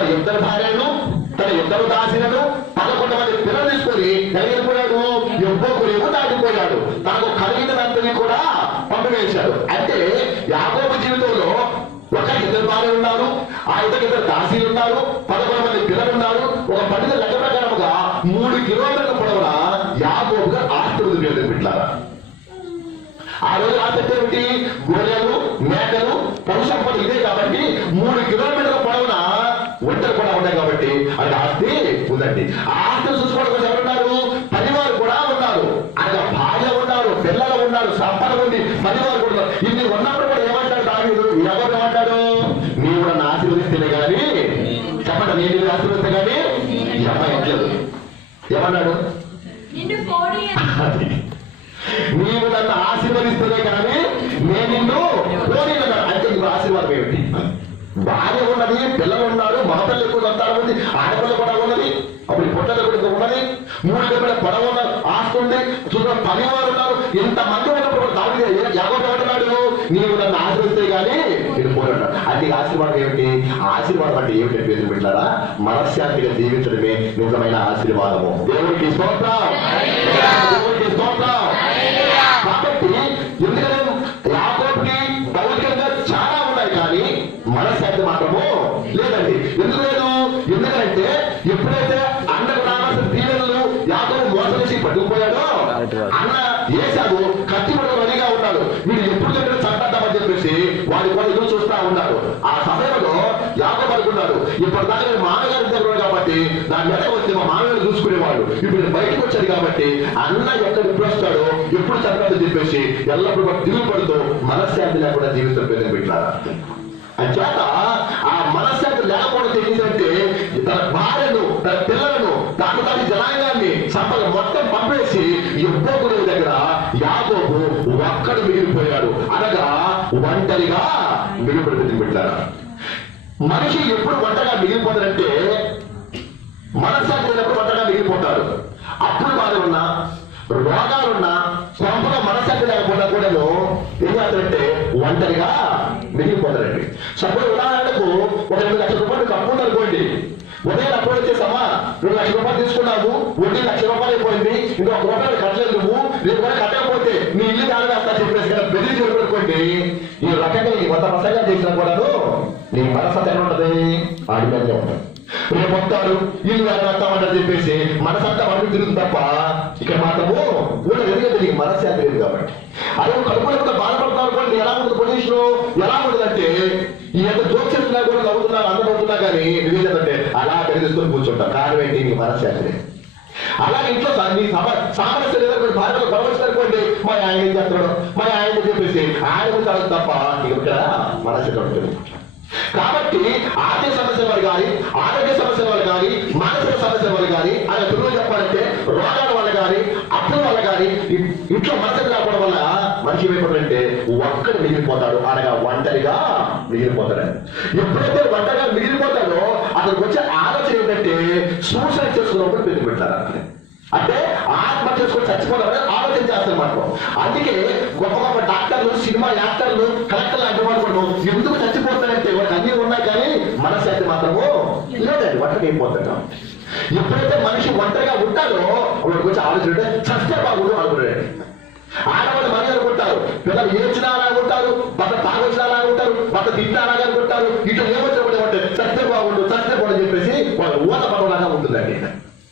తన ఇద్దరు భార్యను, తన ఇద్దరు దాసిలను, 11 మంది పిల్లలు తీసుకొని కలిగిపోయాడు. ఎవ్వరేమో దాటిపోయాడు. తనకు కలిగినంతని కూడా పంపివేశాడు. అంటే యాకోబు జీవితంలో ఒక ఇద్దరు భార్యలు ఉన్నారు, ఆ ఇద్దరు దాసీలు ఉన్నారు, 11 మంది పిల్లలు ఉన్నారు. ఒక పండిత లెక్క ప్రకారముగా 3 కిలోమీటర్ల పొడవున యాకోబుగా ఆస్తులు పెట్టారా. ఆ రోజు ఆస్తి ఏమిటి? గొర్రెలు, మేకలు, పశు సంపద ఇదే కాబట్టి 3 కిలోమీటర్ల పొడవున ఒంటరి కూడా ఉన్నాయి కాబట్టి అది ఆస్తి ఉందండి. ఆ ఆస్తిని చూసుకోవడం కోసం ఎవరున్నారు? పనివారు కూడా ఉన్నారు. అనగా భార్య ఉన్నారు, పిల్లలు ఉన్నారు, సంపద ఉంది, పనివారు కూడా ఉన్నారు. ఇన్ని ఉన్నప్పుడు కూడా ఏమంటాడు దావీదు? ఎవరు ఏమంటాడు? నీవు నన్ను ఆశీర్వదిస్తేనే కానీ, చెప్పండి, నేను ఆశీర్వదిస్తే కానీ ఈ అమ్మాయి ఎట్లేదు. ఏమన్నాడు? నీవు నన్ను ఆశీర్వదిస్తేనే కానీ నేను నిన్ను పోనీయన్నాడు. అంటే నీవు ఆశీర్వాదం ఏమిటి? భార్య ఉన్నది, పిల్లలు ఉన్నారు, మగపిల్లలు ఎక్కువ సంతానం ఉంది, ఆడపిల్ల కూడా ఉన్నది, అప్పుడు పొట్టలు కూడా ఉన్నది, 3 కూడా పొడవు ఉన్నారు, ఆస్తుంది, చూద్దాం పనివారు ఉన్నారు. ఇంతమంది ఉన్నప్పుడు యాకోబు ఏమంటున్నాడు? నీవు నన్ను ఆశీర్వదిస్తే కానీ నేను పోనన్నాడు. అంటే ఆశీర్వాదం ఏమిటి? ఆశీర్వాదం అంటే ఏమిటి? పేరు పెట్టారా? మనశ్శాంతిగా జీవించడమే నిజమైన ఆశీర్వాదము. దేవుడికి స్తోత్రం, దేవుడికి స్తోత్రం. కాబట్టి ఎందుకంటే యాకోబుకి భౌతికంగా చాలా ఉన్నాయి కానీ మనశ్శాంతి మాత్రము లేదండి. ఎందుకు లేదు? ఎందుకంటే ఎప్పుడైతే అన్నకు రావాల్సిన దీవెనలు యాకోబు మోసలేసి పట్టుకుపోయాడో, అన్న ఏసాడు కత్తి పడక రెడీగా ఉన్నాడు. వీడు ఎప్పుడు చెప్పిన చంపేద్దామని చెప్పేసి వాడి కూడా ఎదురు చూస్తా ఉన్నాడు. ఆ సమయంలో యాకోబు అనుకున్నాడు, ఇప్పటిదాకా నేను మామగారి దగ్గర కాబట్టి దాని మీద వస్తే మా మామగారు చూసుకునేవాడు. ఇప్పుడు బయటకు వచ్చాడు కాబట్టి అన్న ఎక్కడ ఎప్పుడు వస్తాడో, ఎప్పుడు చంపాలని చెప్పేసి ఎల్లప్పుడూ దిగులు పడుతూ మనశ్శాంతి లేకుండా జీవితం పేరు పెట్టారు. అంచేత ఆ మనశ్శాంతి లేకపోవడం ఏంటంటే తన భార్యను, తన పిల్లలను, దాని జనాంగాన్ని సంపద మొత్తం పంపేసి ఎవ్వరు దగ్గర యాకోబు ఒక్కడు మిగిలిపోయాడు. అనగా ఒంటరిగా మిగిలిపడి పెట్టారు. మనిషి ఎప్పుడు ఒంటరిగా మిగిలిపోతాడంటే మనశ్శాంతి లేనప్పుడు ఒంటరిగా మిగిలిపోతాడు. అప్పుడు బాధ ఉన్నా, రోగాలున్నా, సంపద మనశ్శాంతి లేకపోయినా కూడా ఏం చేస్తారంటే ఒంటరిగా మిగిలిపోతారండి. సపోజ్ ఉదాహరణకు ఒక 2 లక్షల రూపాయలు అప్పు ఉందనుకోండి. ఉదయం అప్పుడు వచ్చేసామా, 2 లక్షల రూపాయలు తీసుకున్నావు, వడ్డీ 1,00,000 రూపాయలు అయిపోయింది, ఇంకో 1 రూపాయలు కట్టలేదు నువ్వు, రేపు కూడా కట్టకపోతే నీ ఇల్లు కాలేస్తా చెప్పేసి కదా బెదిరించి అనుకోండి. ఈ రకంగా ఈ కొత్త ప్రసంగా చేసినా కూడాను నీ మనసంతా ఎలా ఉంటది? ఆడిపోతే ఉంటుంది. రేపు వస్తారు, ఇల్లు వస్తామని చెప్పేసి మనసంతా అడుగు తిరుగుతుంది తప్ప ఇక్కడ మాత్రము కూడా ఎందుకంటే నీకు మనశ్శాంతి లేదు కాబట్టి. అదే కడుపులో బాధపడతారు అనుకోండి, ఎలా ఉంటుంది పొజిషన్? ఎలా ఉంటుందంటే ఈ ఎంత జోక్ చేస్తున్నా కూడా నవ్వుతున్నా, అందరూ అవుతున్నా కానీ నివేదంటే అలా కలిగిస్తూ కూర్చుంటాం. కారణం ఏంటి? నీ మనశ్శాంతి లేదు. అలాగే ఇంట్లో నీ సామరస్యం లేదనుకోండి, భార్యలో గొడవచ్చుకోండి, మా ఆయన ఏం చేస్తున్నాడు, మా ఆయన చెప్పేసి ఆయన కాదు తప్ప ఇక్కడ మనశ్శాంతి ఉంటుంది. కాబట్టి ఆర్థిక సమస్య వల్ల కానీ, ఆరోగ్య సమస్య వల్ల కానీ, మానసిక సమస్య వల్ల కానీ, ఆయన తెలుగు చెప్పాలంటే రోగాల వల్ల కానీ, అప్పుల వల్ల కానీ, ఇంట్లో మనసు రాకపోవడం వల్ల మనిషి ఏమైపోతాడంటే ఒక్కడు మిగిలిపోతాడు. అనగా ఒంటరిగా మిగిలిపోతాడు. ఎప్పుడైతే ఒంటరిగా మిగిలిపోతాడో అతనికి వచ్చే ఆలోచన ఏంటంటే సూసైడ్ చేసుకున్నప్పుడు పెళ్లి పెట్టారు. అంటే ఆత్మహత్య చేసుకొని చచ్చిపోతారని ఆలోచన చేస్తారన్నమాట. అందుకే గొప్ప గొప్ప డాక్టర్లు, సినిమా యాక్టర్లు, కలెక్టర్లు అంటే వాళ్ళు ఎందుకు చచ్చిపోతారంటే వాళ్ళకి అన్ని ఉన్నాయి కానీ మనశ్శాంతి మాత్రము లేదండి, ఒంటరిగా అయిపోతాడు. ఎప్పుడైతే మనిషి ఒంటరిగా ఉంటాడో వాడికి వచ్చి ఆలోచన అంటే చస్తే బాగుండు అనుకుంటాడు. ఆడవాళ్ళు మనీ అనుకుంటారు, పిల్లలు ఏడ్చినా అలాగుంటారు, భర్త తాగొచ్చినా అలాగుంటారు, భర్త తింటా అలాగే అనుకుంటారు, ఇటు ఏమొచ్చినప్పుడు ఏమంటే చస్తే బాగుండు, చస్తే బాగుండు చెప్పేసి వాళ్ళు ఊత పడవలాగా ఉంటుందండి.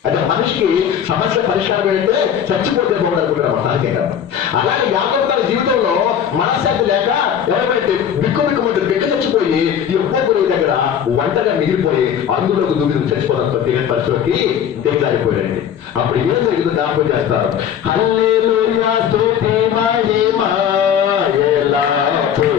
అంటే మనిషికి సమస్య పరిష్కారం ఏంటంటే చచ్చిపోతే బాగుందనుకుంటున్నాం మొత్తానికే కదా. అలాగే యాకోబు తన జీవితంలో మనశ్శాంతి లేక ఎవరైతే బిక్కుమంటూ బిక్క చచ్చిపోయి ఈ ఒక్కొక్కరి దగ్గర ఒంటరిగా మిగిలిపోయి అందులోకి దూకి చచ్చిపోతాం పరిస్థితిలోకి దిగజారిపోయాడండి. అప్పుడు ఏం జరిగిందో జ్ఞాపకం చేస్తారు. హల్లెలూయా స్తుతి మహిమ ఎల్లప్పుడూ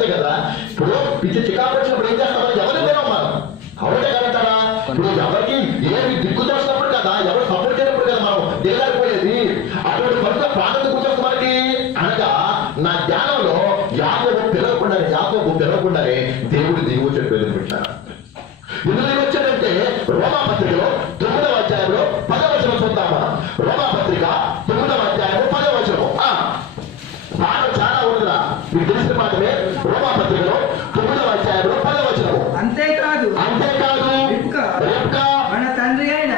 అంతే కదా. ఇప్పుడు పిచ్చి చికాకు వచ్చినప్పుడు ఏం చేస్తామని ఎవరు వినం మనం, అవునే కదంటారా. ఇప్పుడు ఎవరికి ఏమి దిక్కు చేసినప్పుడు కదా, ఎవరు సపోర్ట్ చేయనప్పుడు కదా మనం దిగలారిపోయేది. అటువంటి పనుల ప్రాణం గుర్తొస్తుంది మనకి. అనగా నా జ్ఞానంలో యాకోబు పిలవకుండానే దేవుడు దిగి వచ్చాడు పేరు పెట్టారు. ఎందుకు దిగి వచ్చాడంటే రోమా పత్రికలో 9వ అధ్యాయంలో 10వ వచనం చూద్దామా. రోమా పత్రిక 9వ అధ్యాయం 10వ వచనం. పాఠం చాలా ఉండదా మీకు తెలిసిన పాఠమే. రోమా పత్రికలో 9వ అధ్యాయంలో 10వ వచనం. అంతేకాదు మన తండ్రి అయిన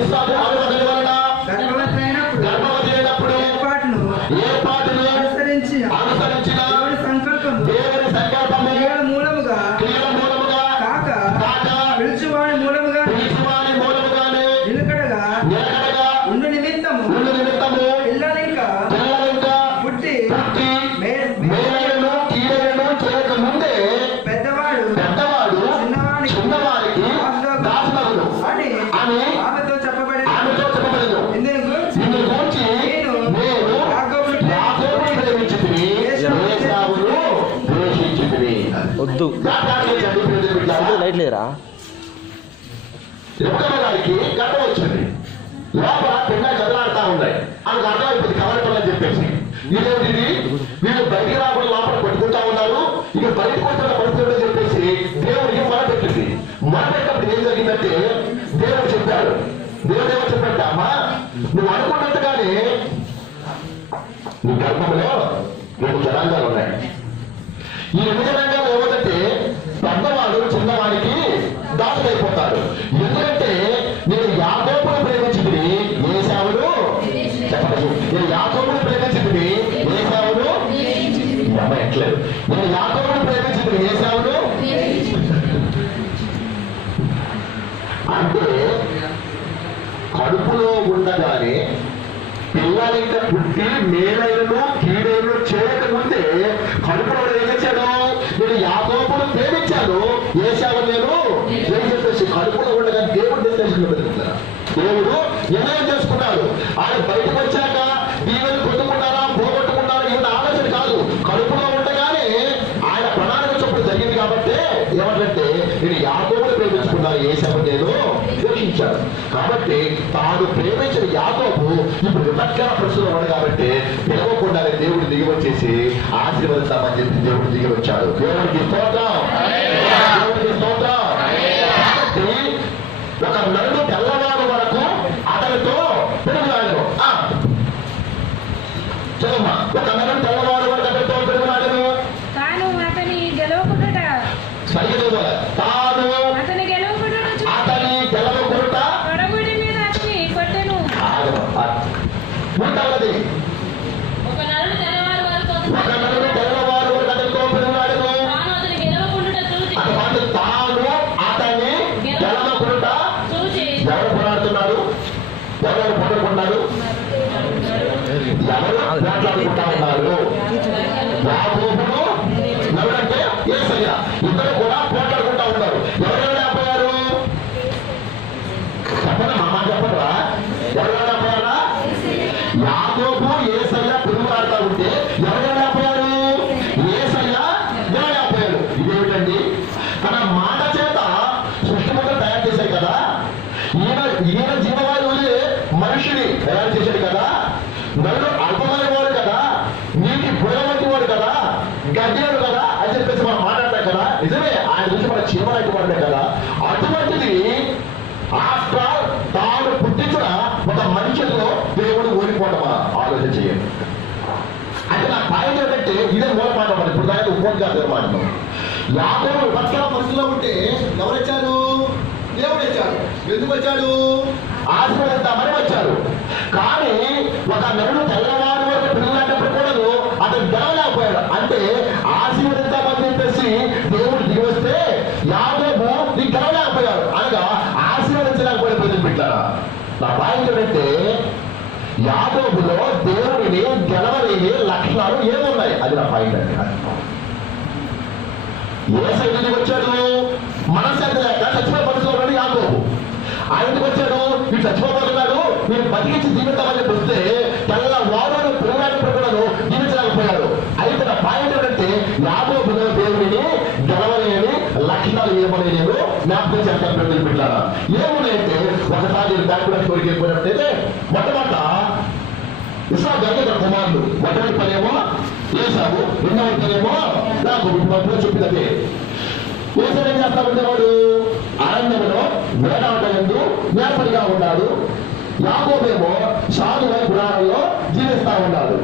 ఇస్సాకు ఆలోచన వలన గర్భవతి అయినప్పుడు ఏర్పాటును అనుసరించిన దేవుని సంకల్పము క్రియల మూలముగా కాక పిలుచువాని మూలముగానే నిలకడగా ఉండు నిమిత్తము పిల్లలింకా పుట్టి మేలైనను కీడైనను చేయక ముందే పెద్దవాడు చిన్నవారికి దాసులగును అని ఆమెతో చెప్పబడెను. ఇందును గూర్చి నేను యాకోబును ప్రేమించితిని, ఏశావును ద్వేషించితిని. వద్దు లైట్ లేరా. రెబెకా గారికి గర్భం వచ్చింది. లోపల కింద గదలాడుతూ ఉన్నాయి. ఆమెకు అర్థమైపోయింది కవరటం చెప్పేసి. ఇదేంటిది, వీళ్ళు బయటికి రాకుండా లోపల కొట్టుకుంటా ఉన్నారు, ఇక బయటకు వచ్చిన పరిస్థితులు చెప్పేసి దేవుడికి మొరపెట్టింది. మొరపెట్టినప్పుడు ఏం జరిగిందంటే దేవుడు చెప్పాడు అమ్మా నువ్వు అనుకున్నట్టుగానే నీ గర్భంలో 2 జనాంగాలు ఉన్నాయి. ఈ 2 జనాంగాలు ఏమిటంటే పెద్దవాడు చిన్నవాడికి దాసులైపోతాడు. ఎందుకంటే నేను యాకోబును ప్రేమించింది, ఏశావును చెప్పండి. నేను యాకోబును ప్రేమించింది, ఏశావును ఎట్లేదు. నేను యాకోబును ప్రేమించింది, ఏశావును అంటే కడుపులో ఉండగానే పిల్లలైతే పుట్టి మేలైనను కీడైనను చేయకముందే కడుపులో ఏం చేశాడు, నేను యాకోబును ప్రేమించాను, ఏశావు నేను ఏం చెప్పేసి కడుపులో ఉండగా దేవుడు నిర్ణయించుకున్నాడు. దేవుడు నిర్ణయం చేసుకున్నాడు. ఆయన బయటకు వచ్చాక దీవెని పొందుకున్నారా పోగొట్టుకున్నారా ఇవన్న ఆలోచన కాదు. కడుపులో ఉండగానే ఆయన ప్రణాళిక చొప్పుడు జరిగింది. కాబట్టి ఏమంటే నేను యాకోబును ప్రేమించుకున్నాను, ఏశావు నేను ద్వేషించాడు. కాబట్టి తాను ప్రేమించిన యాకోబు ఇప్పుడు విపత్కర పరిస్థితులు ఉన్నాడు. కాబట్టి పిలవకుండానే దేవుడు దిగి వచ్చేసి ఆశీర్వదిస్తామని చెప్పి దేవుడు దిగి వచ్చాడు. దేవుడికి స్తోత్రం. ఒక నరుడు తెల్లవారు వరకు అతనితో పెరుగులాడను. చదమ్మా. ఒక నరుడు తెల్లవారు వరకు అతనితో పెరుగులాడను. తాను అతని గెలవకుండుట తొడగుడి మీద కొట్టెను. ఉంటాది. ఒక నరుడు తెల్లవారు వరకు అతనితో పెరుగులాడను. తాను అతని గెలవకుండుట ఎవరు పోరాడుతున్నారు, ఎవరు పడుకున్నారు, ఎవరు మాట్లాడుకుంటా ఉన్నారు. యాకోబును ఎవరంటే యేసయ్య, ఇద్దరు కూడా పోట్లాడుకుంటా ఉన్నారు. ఎవరైనా పోయారు చెప్పండి, మా మాట చెప్పరా. ఎవరైనా పోయారా? యాకోబు యేసయ్య పిలువలాడుతూ ఉంటే ఎవరైనా పోయారు? యేసయ్య పోయారు. ఇదేమిటండి, తన మాట చేత సృష్టి మొత్తం తయారు చేశారు కదా. ఈయన జీవవాయువులే మనిషిని తయారు చేశాడు కదా. నన్ను అల్పమైన వాడు కదా, నీటి బుర్ర వంటి వాడు కదా, గడ్డేడు కదా అని చెప్పేసి మనం మాట్లాడతాం కదా. నిజమే, ఆయన గురించి మన చీమలాంటి వాడే కదా. అటువంటిది ఆఫ్టర్ తాను పుట్టించిన ఒక మనుషుల్లో దేవుడు ఓడిపోవటమా? ఆలోచన చేయండి. అంటే నా పాయింట్ ఏంటంటే ఇదే మూల మాట. ఇప్పుడు దానికి ఉపయోగం కాదు మాట. యాకోబు విపత్కర పరిస్థితిలో ఉంటే ఎవరు వచ్చారు? దేవుడు వచ్చాడు. ఎందుకు వచ్చాడు? ఆశీర్వదిద్దామని వచ్చాడు. కానీ ఒక నరుడు తెల్లవారు వరకు పిల్లలంటప్పుడు కూడా అతను గెలవలేకపోయాడు. అంటే ఆశీర్వదిద్దామని చెప్పేసి దేవుడు దిగి వస్తే యాకోబు నీకు గెలవలేకపోయాడు. అనగా ఆశీర్వదించలేకపోయాడు. ప్రజలు పెట్టారా? నా పాయింట్ ఏంటంటే యాకోబులో దేవుడిని గెలవలేని లక్షణాలు ఏమున్నాయి? అది నా పాయింట్ అండి. ఏ సైడ్కి వచ్చాడు? మనశ్శాంతి లేక చచ్చిపోయే పరిస్థితుల్లో యాకోబు. ఆయనకు వచ్చాడు, వీడు చచ్చిపోతున్నాడు, మీరు బతికించి జీవితామని చెప్పి వస్తే తెల్లవారు పిల్లవాడి కూడా జీవించలేకపోయాడు. అయితే నా పాయింట్ ఏంటంటే యాకోబులో దేవుడిని గెలవలేని లక్షణాలు ఏమని నేను జ్ఞాపకం చేస్తాను పెట్టారా. ఏమున్నాయంటే ఒకసారి బ్యాక్గ్రౌండ్ స్టోరీకి వెళ్ళిపోయినట్టయితే మొట్టమొదట ఇస్సాకు ఇద్దరు కుమారులు. మొట్టమొదటి పనేమో ఏశావు, రెండవ పనేమో యాకోబు. మధ్యలో చెప్పింది ఏసావు ఏం చేస్తా ఉండేవాడు? అరణ్యంలో వేటాడయందు నేర్పడిగా ఉన్నాడు. యాకోబేమో సాధువై పురాణంలో జీవిస్తా ఉన్నాడు.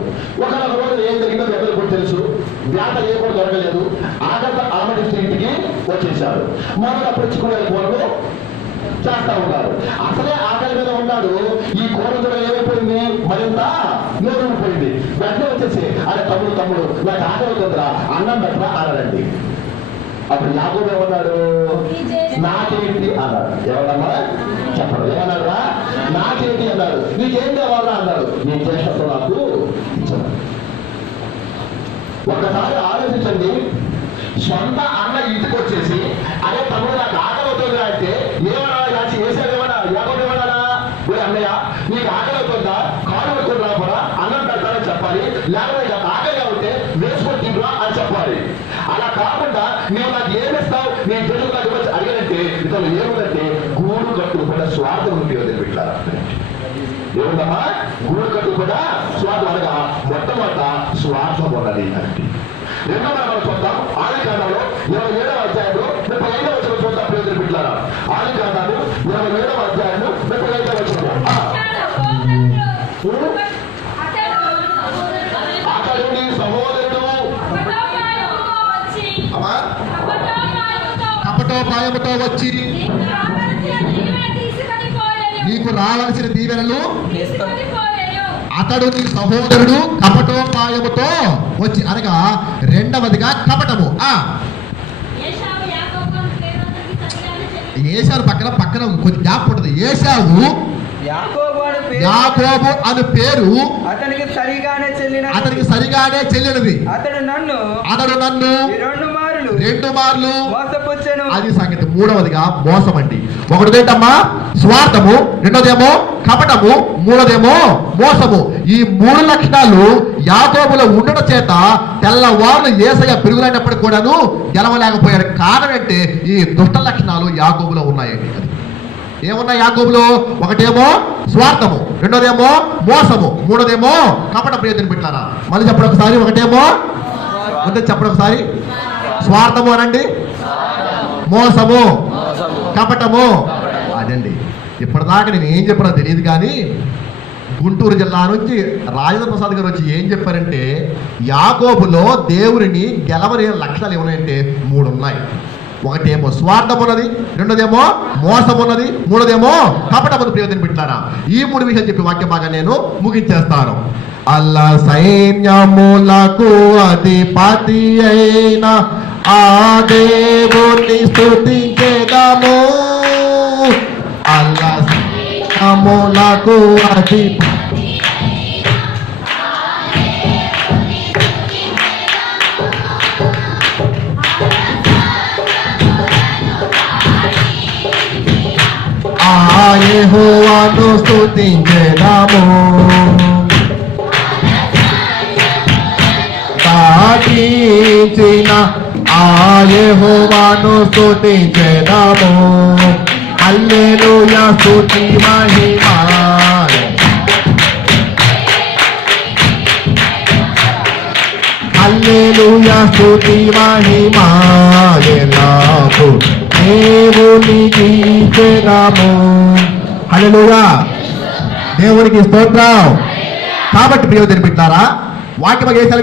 ఒకనొక రోజు ఏం జరిగిందో ఎవరికి కూడా తెలుసు. వేట ఏ కూడా దొరకలేదు. ఆగత ఆమడిస్తూ ఇంటికి వచ్చేసాడు. మొదట పుచ్చుకునే కూరలు చేస్తా ఉంటారు. అసలే ఆకలి మీద ఉన్నాడు. ఈ కూర కూడా ఏమైపోయింది? మరింత నోరుపోయింది. వెంటనే వచ్చేసి అరే తమ్ముడు నాకు ఆకలి అవుతుందిరా, అన్నం పెట్టరా అన్నాడండి. అప్పుడు యాకోబు ఏమన్నాడు? నాకేంటి అన్నాడు. ఎవరన్నా చెప్పడు. ఏమన్నాడురా? నాకేంటి అన్నాడు. నీకేం కావాలా అన్నాడు. నీ జ్యేష్ఠత్వం నాకు ఇచ్చాడు. ఒక్కసారి ఆలోచించండి. సొంత అన్న ఇంటికి వచ్చేసి అరే తమ్ముడు నాకు ఆకలి అవుతుందా అంటే ఏమన్నా కాచి వేసావేమన్నా యాకోబు ఏమన్నాడా? ఓ అన్నయ్య నీకు ఆకలి అవుతుందా? కాలు పట్టుకుని రాబోరా, అన్నం పెడతానని చెప్పాలి. లేకపోతే ఆకలిగా ఉంటే వేసుకొని తింటురా అని చెప్పాలి. అలా కాకుండా నీవు నాకు ఏమిస్తావు, నీ జడ్డు నాకు వచ్చి అడిగానంటే ఇతను ఏముందంటే గూడు కట్టుకున్న స్వార్థం ఉంటుంది పెట్టారా. ఏముందమ్మా? గూడు కట్టుకున్న స్వార్థం అనగా మొట్టమొదట స్వార్థం ఉన్నది అంటే. రెండో మనం చూద్దాం ఆదికాండంలో 27వ అధ్యాయంలో 35వ వచనం చూద్దాం ప్రియమైన బిడ్డలారా. ఆదికాండాలు 27వ అధ్యాయము 35వ వచనం. అతడు నీ సహోదరుడు కపటోపాయముతో వచ్చి నీకు రావాల్సిన దీవెనలు అతడు నీ సహోదరుడు కపటోపాయముతో వచ్చి అనగా రెండవదిగా కపటము. ఏశావు పక్కన కొంచెం గ్యాప్ ఉంటుంది. ఏశావు యాకోబు అను పేరు అతనికి సరిగానే చెల్లినది. అతడు నన్ను రెండు మార్లు మోసపుచ్చెను. అది సంగతి. మూడవదిగా మోసం అండి. ఒకటిదేంటమ్మా? స్వార్థము. రెండోదేమో కపటము. మూడోదేమో మోసము. ఈ మూడు లక్షణాలు యాకోబులో ఉండడం చేత తెల్లవారులు యేసయ్య పెరుగులైనప్పటికీ కూడాను గెలవలేకపోయాడు. కారణం అంటే ఈ దుష్ట లక్షణాలు యాకోబులో ఉన్నాయండి. ఏమున్నాయి యాకోబులో? ఒకటేమో స్వార్థము, రెండోదేమో మోసము, మూడోదేమో కపట. ప్రియతని పెట్టారా? మళ్ళీ చెప్పండి ఒకసారి. ఒకటేమో చెప్పండి ఒకసారి. స్వార్థము అనండి, మోసము, కపటము. అదండి. ఇప్పటిదాకా నేను ఏం చెప్పినా తెలియదు కానీ గుంటూరు జిల్లా నుంచి రాజేంద్ర ప్రసాద్ గారు వచ్చి ఏం చెప్పారంటే యాకోబులో దేవుడిని గెలవని లక్షణాలు ఏమున్నాయంటే 3 ఉన్నాయి. ఒకటేమో స్వార్థం ఉన్నది, రెండోదేమో మోసం ఉన్నది, మూడోదేమో కపటమును. ప్రియతని పెట్టారా? ఈ 3 విషయాలు చెప్పి వాక్య బాగా నేను ముగించేస్తాను. అల్లా సైన్యములకు అధిపతి అయిన ఆ దేవుని స్తుతించెదము. అల్లా సైన్యములకు అధిపతి యెహోవాను స్తుతించెదము. స్థాపించిన ఆ యెహోవాను స్తుతించెదము. హల్లెలూయా స్తుతి మహిమ. హల్లెలూయా స్తుతి మహిమ ఎల్లపు దేవునికి చెదము. హల్లెలూయా, దేవునికి స్తోత్రం. కాబట్టి ప్రియమైన బిడ్డలారా, వాక్యం ఏ సెలవిస్తుంది?